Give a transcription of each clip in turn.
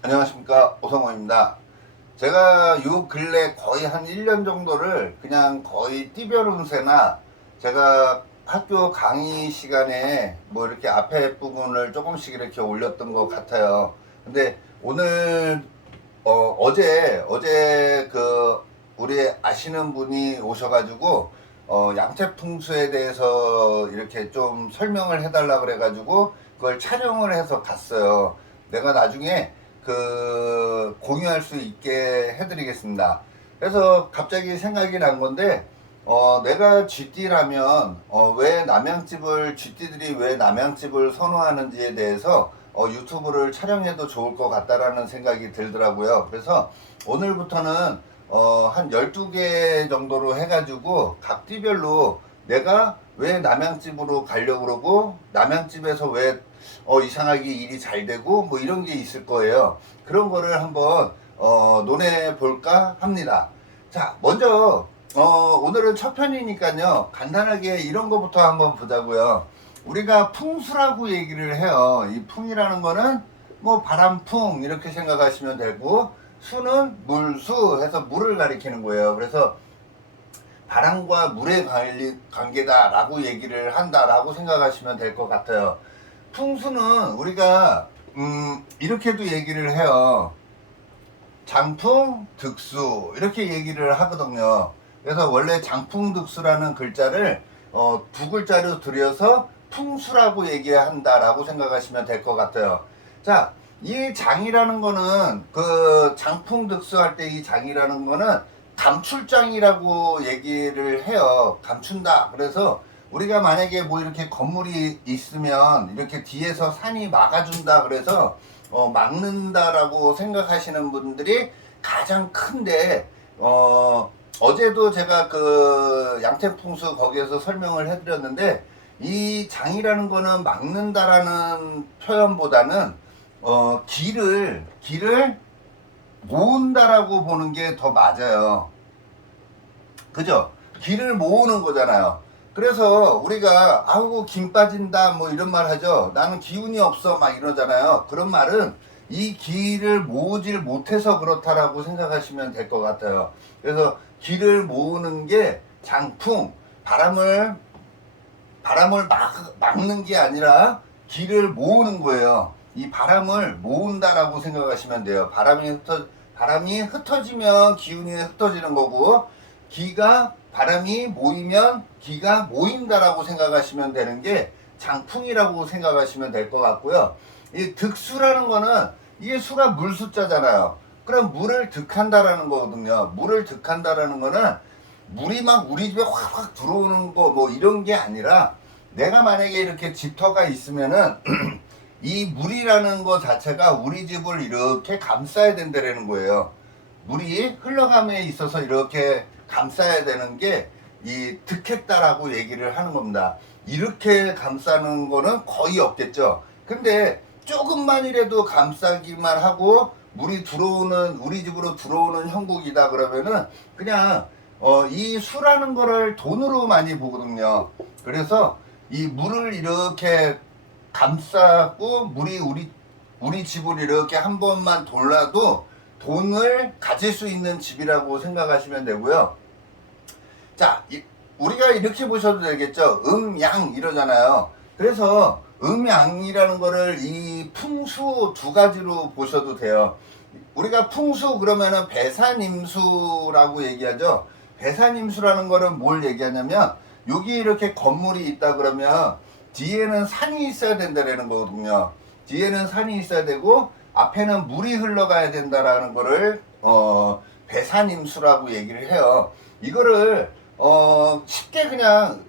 안녕하십니까, 오성호입니다. 제가 요 근래 거의 한 1년 정도를 그냥 거의 띠벼름새나 제가 학교 강의 시간에 뭐 이렇게 앞에 부분을 조금씩 이렇게 올렸던 것 같아요. 근데 오늘 어제 그 우리 아시는 분이 오셔가지고 양태풍수에 대해서 이렇게 좀 설명을 해달라 그래가지고 그걸 촬영을 해서 갔어요. 내가 나중에 그 공유할 수 있게 해드리겠습니다. 그래서 갑자기 생각이 난 건데 내가 쥐띠라면 왜 남양집을 쥐띠들이 왜 남양집을 선호하는지에 대해서 유튜브를 촬영해도 좋을 것 같다라는 생각이 들더라고요. 그래서 오늘부터는 한 12개 정도로 해가지고 각 띠별로 내가 왜 남양집으로 가려고 그러고 남양집에서 왜 이상하게 일이 잘 되고 뭐 이런 게 있을 거예요. 그런 거를 한번 논해 볼까 합니다. 자, 먼저 오늘은 첫 편이니까요. 간단하게 이런 거부터 한번 보자고요. 우리가 풍수라고 얘기를 해요. 이 풍이라는 거는 뭐 바람풍 이렇게 생각하시면 되고, 수는 물수 해서 물을 가리키는 거예요. 그래서 바람과 물의 관계다라고 얘기를 한다라고 생각하시면 될 것 같아요. 풍수는 우리가 이렇게도 얘기를 해요. 장풍, 득수 이렇게 얘기를 하거든요. 그래서 원래 장풍, 득수라는 글자를 두 글자로 들여서 풍수라고 얘기한다라고 생각하시면 될 것 같아요. 자, 이 장이라는 거는 그 장풍, 득수 할 때 이 장이라는 거는 감출장이라고 얘기를 해요. 감춘다. 그래서 우리가 만약에 뭐 이렇게 건물이 있으면 이렇게 뒤에서 산이 막아준다 그래서 막는다라고 생각하시는 분들이 가장 큰데, 어제도 제가 그 양태풍수 거기에서 설명을 해드렸는데, 이 장이라는 거는 막는다라는 표현보다는 길을 모은다라고 보는 게 더 맞아요. 그죠? 길을 모으는 거잖아요. 그래서 우리가 아우 김 빠진다 뭐 이런 말 하죠. 나는 기운이 없어 막 이러잖아요. 그런 말은 이 길을 모으질 못해서 그렇다라고 생각하시면 될 것 같아요. 그래서 길을 모으는 게 장풍, 바람을 막는 게 아니라 길을 모으는 거예요. 이 바람을 모은다라고 생각하시면 돼요. 바람이 흩어지면 기운이 흩어지는 거고, 바람이 모이면 기가 모인다라고 생각하시면 되는 게 장풍이라고 생각하시면 될 것 같고요. 이 득수라는 거는 이게 수가 물 숫자잖아요. 그럼 물을 득한다라는 거거든요. 물을 득한다라는 거는 물이 막 우리 집에 확확 들어오는 거 뭐 이런 게 아니라, 내가 만약에 이렇게 집터가 있으면은 이 물이라는 거 자체가 우리 집을 이렇게 감싸야 된다는 거예요. 물이 흘러감에 있어서 이렇게 감싸야 되는 게 이 득했다라고 얘기를 하는 겁니다. 이렇게 감싸는 거는 거의 없겠죠. 근데 조금만이라도 감싸기만 하고 우리 집으로 들어오는 형국이다 그러면은 그냥 이 수라는 거를 돈으로 많이 보거든요. 그래서 이 물을 이렇게 감싸고 물이 우리 집을 이렇게 한 번만 돌라도 돈을 가질 수 있는 집이라고 생각하시면 되고요. 자, 우리가 이렇게 보셔도 되겠죠. 양 이러잖아요. 그래서 양이라는 거를 이 풍수 두 가지로 보셔도 돼요. 우리가 풍수 그러면은 배산임수라고 얘기하죠. 배산임수라는 거는 뭘 얘기하냐면, 여기 이렇게 건물이 있다 그러면 뒤에는 산이 있어야 된다라는 거거든요. 뒤에는 산이 있어야 되고 앞에는 물이 흘러가야 된다라는 거를 배산임수라고 얘기를 해요. 이거를 쉽게 그냥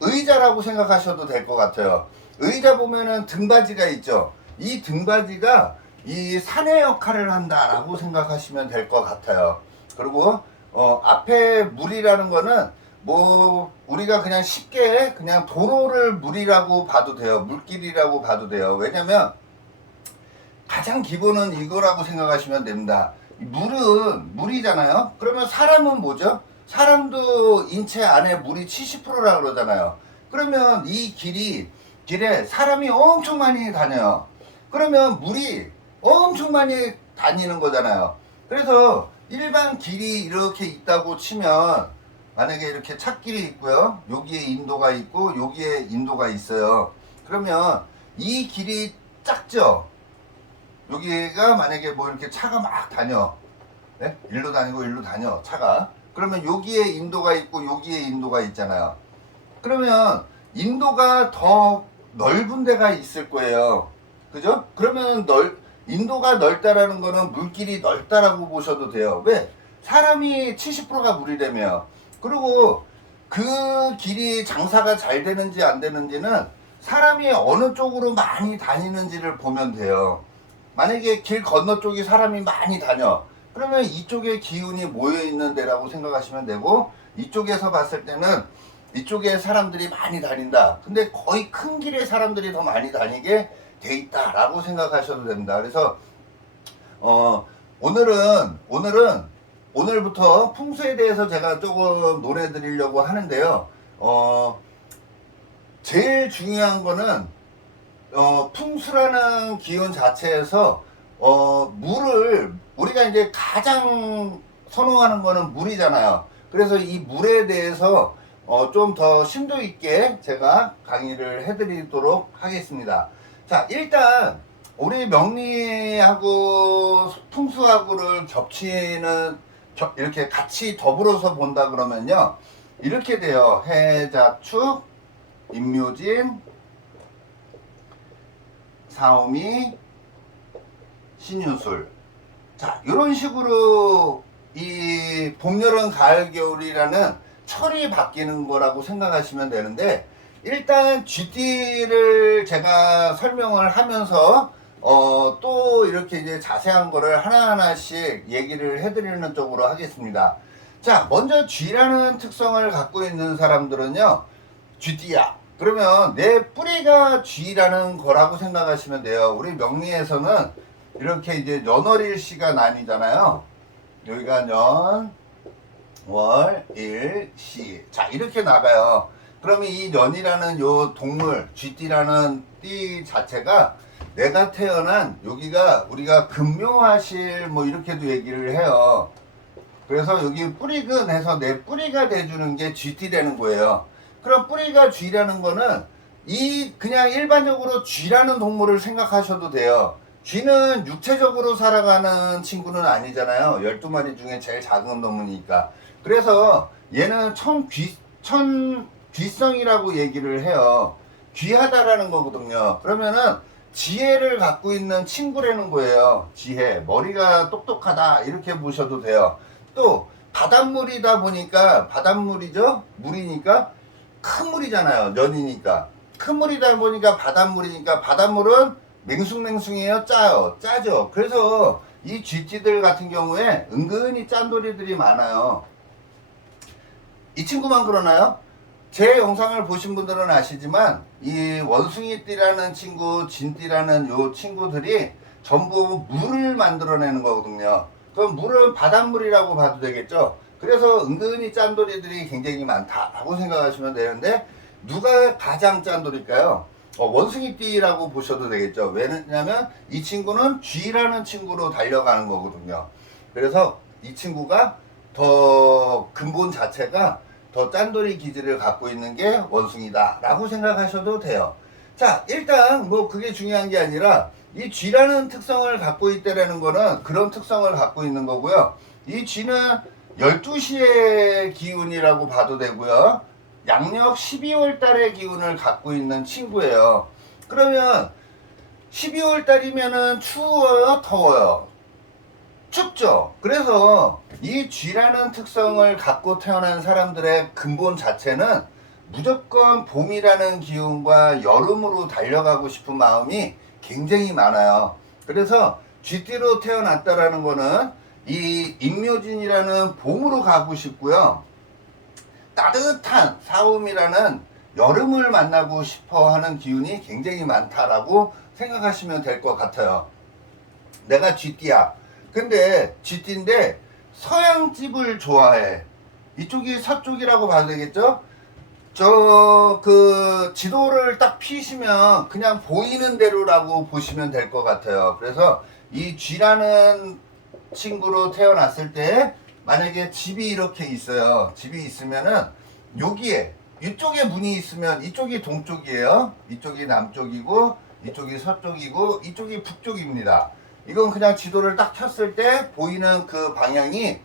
의자라고 생각하셔도 될 것 같아요. 의자 보면은 등받이가 있죠. 이 등받이가 이 산의 역할을 한다라고 생각하시면 될 것 같아요. 그리고 앞에 물이라는 거는 뭐 우리가 그냥 쉽게 그냥 도로를 물이라고 봐도 돼요. 물길이라고 봐도 돼요. 왜냐면 가장 기본은 이거라고 생각하시면 됩니다. 물은 물이잖아요. 그러면 사람은 뭐죠? 사람도 인체 안에 물이 70%라 그러잖아요. 그러면 이 길에 사람이 엄청 많이 다녀요. 그러면 물이 엄청 많이 다니는 거잖아요. 그래서 일반 길이 이렇게 있다고 치면 만약에 이렇게 찻길이 있고요. 여기에 인도가 있고 여기에 인도가 있어요. 그러면 이 길이 작죠? 여기가 만약에 뭐 이렇게 차가 막 다녀. 네? 일로 다니고 일로 다녀 차가. 그러면 여기에 인도가 있고 여기에 인도가 있잖아요. 그러면 인도가 더 넓은 데가 있을 거예요. 그죠? 그러면 인도가 넓다라는 거는 물길이 넓다라고 보셔도 돼요. 왜? 사람이 70%가 물이라며요. 그리고 그 길이 장사가 잘 되는지 안 되는지는 사람이 어느 쪽으로 많이 다니는지를 보면 돼요. 만약에 길 건너 쪽이 사람이 많이 다녀. 그러면 이쪽에 기운이 모여 있는 데라고 생각하시면 되고, 이쪽에서 봤을 때는 이쪽에 사람들이 많이 다닌다. 근데 거의 큰 길에 사람들이 더 많이 다니게 돼 있다라고 생각하셔도 됩니다. 그래서 오늘부터 풍수에 대해서 제가 조금 논해 드리려고 하는데요. 제일 중요한 거는 풍수라는 기운 자체에서 물을 우리가 이제 가장 선호하는 거는 물이잖아요. 그래서 이 물에 대해서 좀 더 심도 있게 제가 강의를 해드리도록 하겠습니다. 자, 일단 우리 명리하고 풍수하고를 겹치는 이렇게 같이 더불어서 본다 그러면요, 이렇게 돼요. 해자축, 임묘진, 사오미, 신유술. 자, 이런 식으로 이 봄, 여름, 가을, 겨울이라는 철이 바뀌는 거라고 생각하시면 되는데, 일단 GT를 제가 설명을 하면서 또 이렇게 이제 자세한 거를 하나하나씩 얘기를 해드리는 쪽으로 하겠습니다. 자, 먼저 G라는 특성을 갖고 있는 사람들은요, GT야. 그러면 내 뿌리가 G라는 거라고 생각하시면 돼요. 우리 명리에서는 이렇게 이제 년월일시가 나뉘잖아요. 여기가 년, 월, 일, 시. 자, 이렇게 나가요. 그러면 이 년이라는 요 동물, 쥐띠라는 띠 자체가 내가 태어난 여기가 우리가 금묘화실 뭐 이렇게도 얘기를 해요. 그래서 여기 뿌리근 해서 내 뿌리가 돼주는 게 쥐띠라는 거예요. 그럼 뿌리가 쥐라는 거는 이 그냥 일반적으로 쥐라는 동물을 생각하셔도 돼요. 쥐는 육체적으로 살아가는 친구는 아니잖아요. 12마리 중에 제일 작은 놈이니까. 그래서 얘는 천귀성이라고 얘기를 해요. 귀하다라는 거거든요. 그러면은 지혜를 갖고 있는 친구라는 거예요. 지혜. 머리가 똑똑하다. 이렇게 보셔도 돼요. 또 바닷물이다 보니까, 바닷물이죠? 물이니까 큰 물이잖아요. 년이니까. 큰 물이다 보니까 바닷물이니까, 바닷물은 맹숭맹숭해요? 짜요? 짜죠. 그래서 이 쥐띠들 같은 경우에 은근히 짠돌이들이 많아요. 이 친구만 그러나요? 제 영상을 보신 분들은 아시지만 이 원숭이띠라는 친구, 진띠라는 요 친구들이 전부 물을 만들어내는 거거든요. 그럼 물은 바닷물이라고 봐도 되겠죠. 그래서 은근히 짠돌이들이 굉장히 많다라고 생각하시면 되는데, 누가 가장 짠돌일까요? 원숭이띠라고 보셔도 되겠죠. 왜냐면 이 친구는 G라는 친구로 달려가는 거거든요. 그래서 이 친구가 더 근본 자체가 더 짠돌이 기질을 갖고 있는 게 원숭이다 라고 생각하셔도 돼요. 자, 일단 뭐 그게 중요한 게 아니라 이 G라는 특성을 갖고 있다라는 거는 그런 특성을 갖고 있는 거고요. 이 G는 12시의 기운이라고 봐도 되고요. 양력 12월 달의 기운을 갖고 있는 친구예요. 그러면 12월 달이면은 추워요, 더워요? 춥죠. 그래서 이 G라는 특성을 갖고 태어난 사람들의 근본 자체는 무조건 봄이라는 기운과 여름으로 달려가고 싶은 마음이 굉장히 많아요. 그래서 G띠로 태어났다라는 거는 이 임묘진이라는 봄으로 가고 싶고요. 따뜻한 사움이라는 여름을 만나고 싶어 하는 기운이 굉장히 많다라고 생각하시면 될 것 같아요. 내가 G띠야. 근데 G띠인데 서양집을 좋아해. 이쪽이 서쪽이라고 봐도 되겠죠? 그 지도를 딱 피시면 그냥 보이는 대로라고 보시면 될 것 같아요. 그래서 이 쥐라는 친구로 태어났을 때 만약에 집이 이렇게 있어요. 집이 있으면은 여기에 이쪽에 문이 있으면 이쪽이 동쪽이에요. 이쪽이 남쪽이고 이쪽이 서쪽이고 이쪽이 북쪽입니다. 이건 그냥 지도를 딱 켰을 때 보이는 그 방향이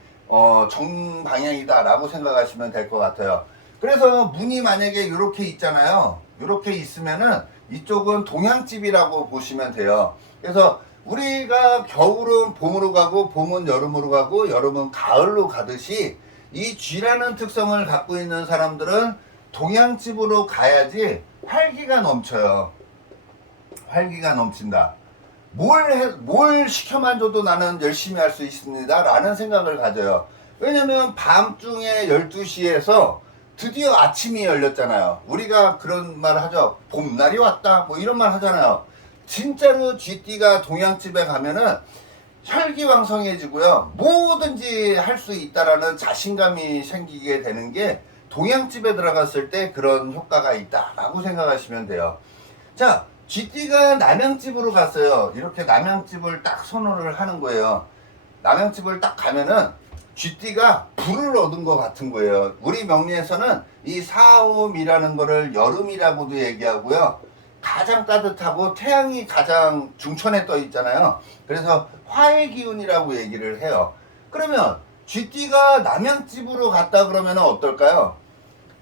정방향이다 라고 생각하시면 될 것 같아요. 그래서 문이 만약에 이렇게 있잖아요. 이렇게 있으면은 이쪽은 동향집이라고 보시면 돼요. 그래서 우리가 겨울은 봄으로 가고 봄은 여름으로 가고 여름은 가을로 가듯이 이 쥐라는 특성을 갖고 있는 사람들은 동향집으로 가야지 활기가 넘쳐요. 활기가 넘친다. 뭘 시켜만 줘도 나는 열심히 할 수 있습니다 라는 생각을 가져요. 왜냐면 밤중에 12시에서 드디어 아침이 열렸잖아요. 우리가 그런 말 하죠. 봄날이 왔다 뭐 이런 말 하잖아요. 진짜로 쥐띠가 동양집에 가면은 혈기왕성해지고요. 뭐든지 할 수 있다라는 자신감이 생기게 되는 게 동양집에 들어갔을 때 그런 효과가 있다라고 생각하시면 돼요. 자, 쥐띠가 남양집으로 갔어요. 이렇게 남양집을 딱 선호를 하는 거예요. 남양집을 딱 가면은 쥐띠가 불을 얻은 것 같은 거예요. 우리 명리에서는 이 사오미라는 거를 여름이라고도 얘기하고요. 가장 따뜻하고 태양이 가장 중천에 떠 있잖아요. 그래서 화의 기운이라고 얘기를 해요. 그러면 쥐띠가 남양집으로 갔다 그러면 어떨까요?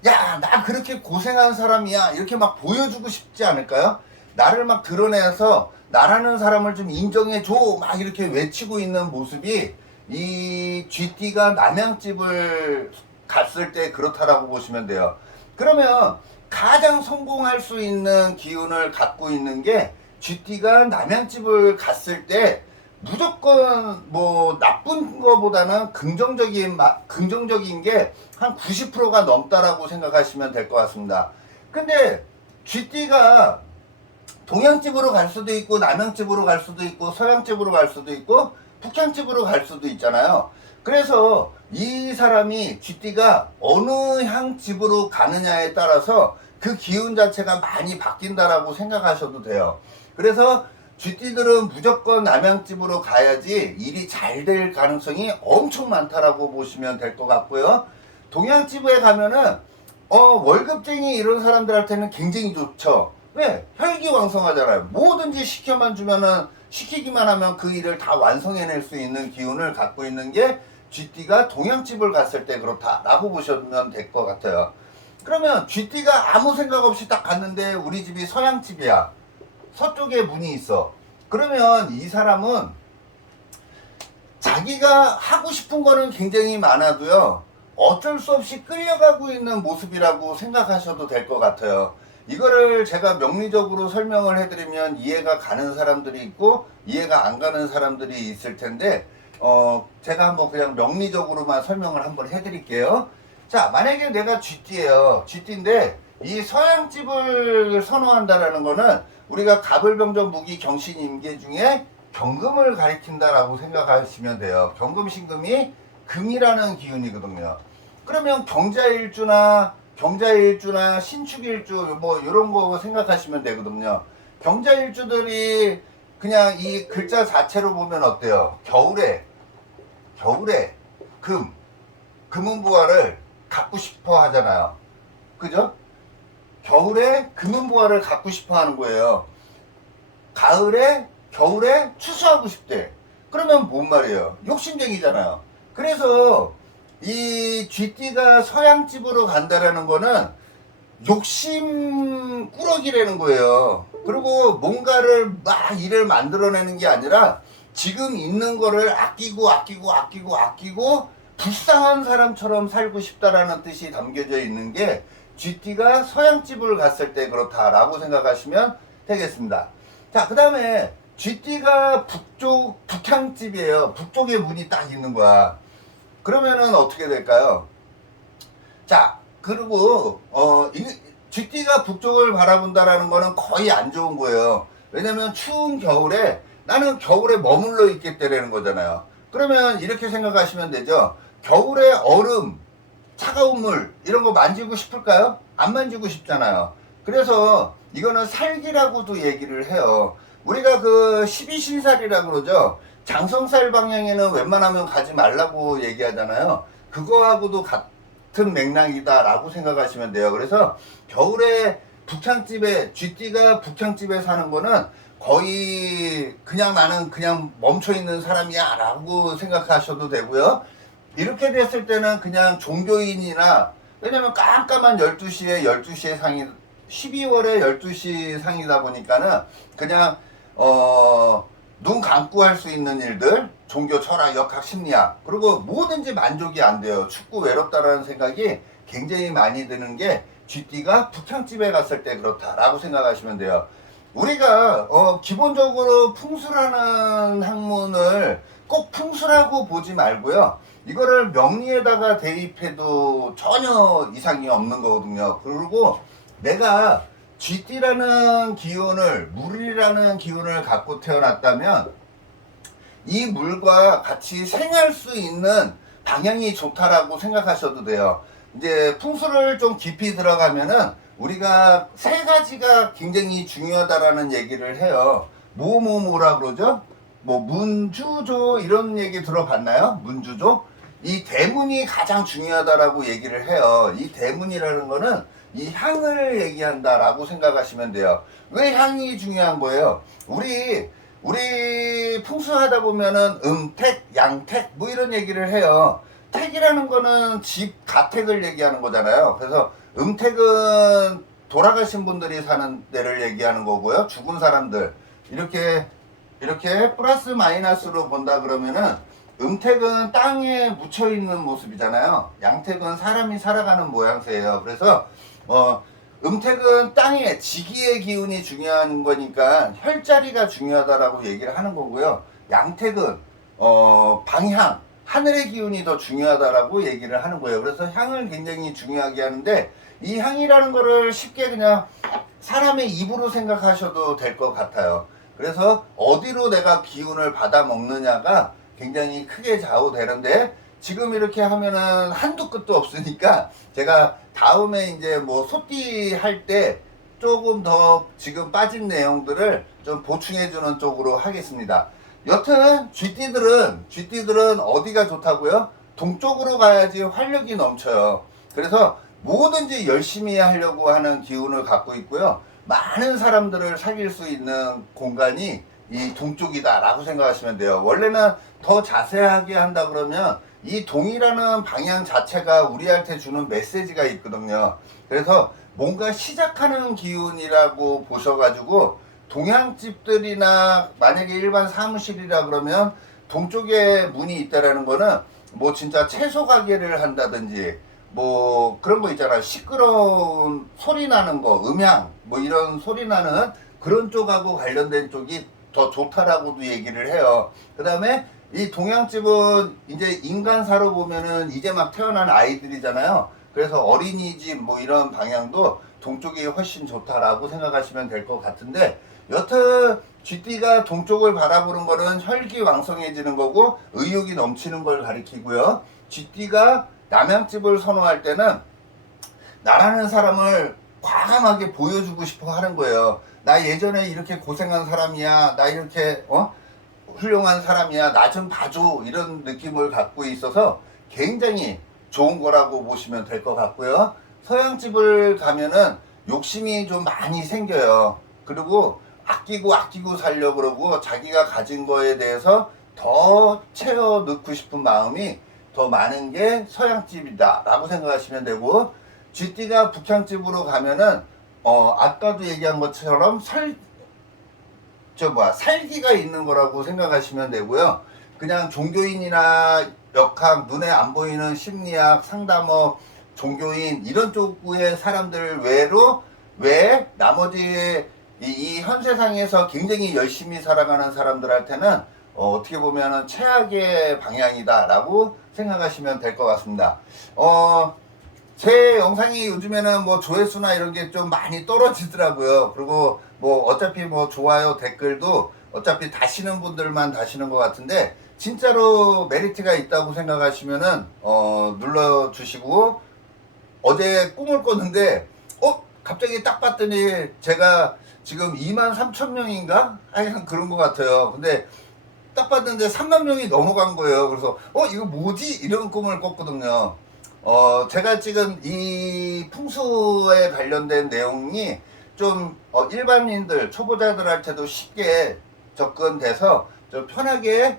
야, 나 그렇게 고생한 사람이야. 이렇게 막 보여주고 싶지 않을까요? 나를 막 드러내서 나라는 사람을 좀 인정해줘. 막 이렇게 외치고 있는 모습이 이 쥐띠가 남양집을 갔을 때 그렇다라고 보시면 돼요. 그러면 가장 성공할 수 있는 기운을 갖고 있는 게 쥐띠가 남양집을 갔을 때 무조건 뭐 나쁜 거보다는 긍정적인 게 한 90%가 넘다라고 생각하시면 될 것 같습니다. 근데 쥐띠가 동양집으로 갈 수도 있고 남양집으로 갈 수도 있고 서양집으로 갈 수도 있고 북향집으로 갈 수도 있잖아요. 그래서 이 사람이 쥐띠가 어느 향집으로 가느냐에 따라서 그 기운 자체가 많이 바뀐다라고 생각하셔도 돼요. 그래서 쥐띠들은 무조건 남양집으로 가야지 일이 잘 될 가능성이 엄청 많다라고 보시면 될 것 같고요. 동양집에 가면은 월급쟁이 이런 사람들한테는 굉장히 좋죠. 왜? 혈기왕성하잖아요. 뭐든지 시키기만 하면 그 일을 다 완성해낼 수 있는 기운을 갖고 있는 게 쥐띠가 동양집을 갔을 때 그렇다라고 보시면 될 것 같아요. 그러면 쥐띠가 아무 생각 없이 딱 갔는데 우리 집이 서양집이야. 서쪽에 문이 있어. 그러면 이 사람은 자기가 하고 싶은 거는 굉장히 많아도요. 어쩔 수 없이 끌려가고 있는 모습이라고 생각하셔도 될 것 같아요. 이거를 제가 명리적으로 설명을 해드리면 이해가 가는 사람들이 있고 이해가 안 가는 사람들이 있을 텐데 제가 한번 그냥 명리적으로만 설명을 한번 해드릴게요. 자, 만약에 내가 쥐띠예요. 쥐띠인데 이 서양집을 선호한다라는 거는 우리가 갑을병전 무기 경신 임계 중에 경금을 가리킨다라고 생각하시면 돼요. 경금 신금이 금이라는 기운이거든요. 그러면 경자일주나 신축일주 뭐 이런 거 생각하시면 되거든요. 경자일주들이 그냥 이 글자 자체로 보면 어때요? 겨울에 금은보화를 갖고 싶어 하잖아요. 그죠? 겨울에 금은보화를 갖고 싶어 하는 거예요. 겨울에 추수하고 싶대. 그러면 뭔 말이에요? 욕심쟁이잖아요. 그래서 이 쥐띠가 서양집으로 간다라는 거는 욕심 꾸러기라는 거예요. 그리고 뭔가를 막 일을 만들어내는 게 아니라 지금 있는 거를 아끼고 불쌍한 사람처럼 살고 싶다라는 뜻이 담겨져 있는 게 쥐띠가 서양집을 갔을 때 그렇다라고 생각하시면 되겠습니다. 자, 그 다음에 쥐띠가 북향집이에요. 북쪽에 문이 딱 있는 거야. 그러면은 어떻게 될까요? 자, 그리고 쥐띠가 북쪽을 바라본다라는 거는 거의 안 좋은 거예요. 왜냐면 추운 겨울에 나는 겨울에 머물러 있겠다라는 거잖아요. 그러면 이렇게 생각하시면 되죠. 겨울에 얼음, 차가운 물 이런 거 만지고 싶을까요? 안 만지고 싶잖아요. 그래서 이거는 살기라고도 얘기를 해요. 우리가 그 12신살이라 그러죠. 장성살 방향에는 웬만하면 가지 말라고 얘기하잖아요. 그거하고도 같은 맥락이다라고 생각하시면 돼요. 그래서 겨울에 북향집에, 쥐띠가 북향집에 사는 거는 거의 그냥 나는 그냥 멈춰 있는 사람이야 라고 생각하셔도 되고요. 이렇게 됐을 때는 그냥 종교인이나, 왜냐면 깜깜한 12시에 12시에 상이, 12월에 12시 상이다 보니까는 그냥 눈 감고 할 수 있는 일들, 종교, 철학, 역학, 심리학, 그리고 뭐든지 만족이 안 돼요. 춥고 외롭다라는 생각이 굉장히 많이 드는 게 쥐띠가 북향집에 갔을 때 그렇다라고 생각하시면 돼요. 우리가 기본적으로 풍수라는 학문을 꼭 풍수라고 보지 말고요. 이거를 명리에다가 대입해도 전혀 이상이 없는 거거든요. 그리고 내가 쥐띠라는 기운을, 물이라는 기운을 갖고 태어났다면 이 물과 같이 생할 수 있는 방향이 좋다라고 생각하셔도 돼요. 이제 풍수를 좀 깊이 들어가면은 우리가 세 가지가 굉장히 중요하다라는 얘기를 해요. 뭐라 그러죠? 뭐 문주조 이런 얘기 들어봤나요? 문주조? 이 대문이 가장 중요하다라고 얘기를 해요. 이 대문이라는 거는 이 향을 얘기한다라고 생각하시면 돼요. 왜 향이 중요한 거예요? 우리 풍수하다 보면은 음택, 양택 뭐 이런 얘기를 해요. 택이라는 거는 집, 가택을 얘기하는 거잖아요. 그래서 음택은 돌아가신 분들이 사는 데를 얘기하는 거고요. 죽은 사람들. 이렇게 플러스 마이너스로 본다 그러면은 음택은 땅에 묻혀 있는 모습이잖아요. 양택은 사람이 살아가는 모양새예요. 그래서 음택은 땅에 지기의 기운이 중요한 거니까 혈자리가 중요하다라고 얘기를 하는 거고요. 양택은 방향, 하늘의 기운이 더 중요하다라고 얘기를 하는 거예요. 그래서 향을 굉장히 중요하게 하는데 이 향이라는 거를 쉽게 그냥 사람의 입으로 생각하셔도 될 것 같아요. 그래서 어디로 내가 기운을 받아 먹느냐가 굉장히 크게 좌우되는데 지금 이렇게 하면은 한두 끝도 없으니까 제가 다음에 이제 뭐 소띠 할 때 조금 더 지금 빠진 내용들을 좀 보충해 주는 쪽으로 하겠습니다. 여튼 쥐띠들은 어디가 좋다고요? 동쪽으로 가야지 활력이 넘쳐요. 그래서 뭐든지 열심히 하려고 하는 기운을 갖고 있고요. 많은 사람들을 사귈 수 있는 공간이 이 동쪽이다 라고 생각하시면 돼요. 원래는 더 자세하게 한다 그러면 이 동이라는 방향 자체가 우리한테 주는 메시지가 있거든요. 그래서 뭔가 시작하는 기운이라고 보셔가지고 동양집들이나 만약에 일반 사무실이라 그러면 동쪽에 문이 있다라는 거는 뭐 진짜 채소 가게를 한다든지 뭐 그런 거 있잖아요. 시끄러운 소리 나는 거, 음향 뭐 이런 소리 나는 그런 쪽하고 관련된 쪽이 더 좋다라고도 얘기를 해요. 그 다음에 이 동양집은 이제 인간사로 보면은 이제 막 태어난 아이들이잖아요. 그래서 어린이집 뭐 이런 방향도 동쪽이 훨씬 좋다라고 생각하시면 될 것 같은데, 여튼 쥐띠가 동쪽을 바라보는 거는 혈기왕성해지는 거고 의욕이 넘치는 걸 가리키고요. 쥐띠가 남양집을 선호할 때는 나라는 사람을 과감하게 보여주고 싶어 하는 거예요. 나 예전에 이렇게 고생한 사람이야. 나 이렇게 훌륭한 사람이야. 나 좀 봐줘. 이런 느낌을 갖고 있어서 굉장히 좋은 거라고 보시면 될 것 같고요. 서양집을 가면은 욕심이 좀 많이 생겨요. 그리고 아끼고 살려고 그러고 자기가 가진 거에 대해서 더 채워 넣고 싶은 마음이 더 많은 게 서양집이다 라고 생각하시면 되고, 쥐띠가 북향집으로 가면은 아까도 얘기한 것처럼 살기가 있는 거라고 생각하시면 되고요. 그냥 종교인이나 역학, 눈에 안 보이는 심리학, 상담업, 종교인 이런 쪽의 사람들 외에 나머지 이 현 세상에서 굉장히 열심히 살아가는 사람들한테는 어떻게 보면 최악의 방향이다 라고 생각하시면 될 것 같습니다. 제 영상이 요즘에는 뭐 조회수나 이런 게 좀 많이 떨어지더라고요. 그리고 뭐 어차피 뭐 좋아요 댓글도 어차피 다시는 분들만 다시는 것 같은데, 진짜로 메리트가 있다고 생각하시면은 눌러주시고, 어제 꿈을 꿨는데 갑자기 딱 봤더니 제가 지금 23,000명인가? 하여간 그런 것 같아요. 근데 딱 봤는데 3만 명이 넘어간 거예요. 그래서 이거 뭐지? 이런 꿈을 꿨거든요. 제가 찍은 이 풍수에 관련된 내용이 좀 일반인들 초보자들한테도 쉽게 접근돼서 좀 편하게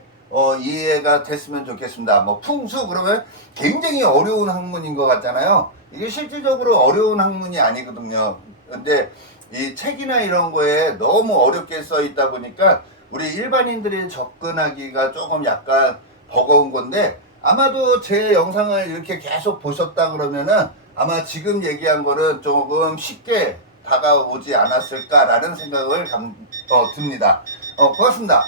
이해가 됐으면 좋겠습니다. 뭐 풍수 그러면 굉장히 어려운 학문인 것 같잖아요. 이게 실질적으로 어려운 학문이 아니거든요. 근데 이 책이나 이런 거에 너무 어렵게 써 있다 보니까 우리 일반인들이 접근하기가 조금 약간 버거운 건데, 아마도 제 영상을 이렇게 계속 보셨다 그러면은 아마 지금 얘기한 거는 조금 쉽게 다가오지 않았을까라는 생각을 듭니다. 고맙습니다.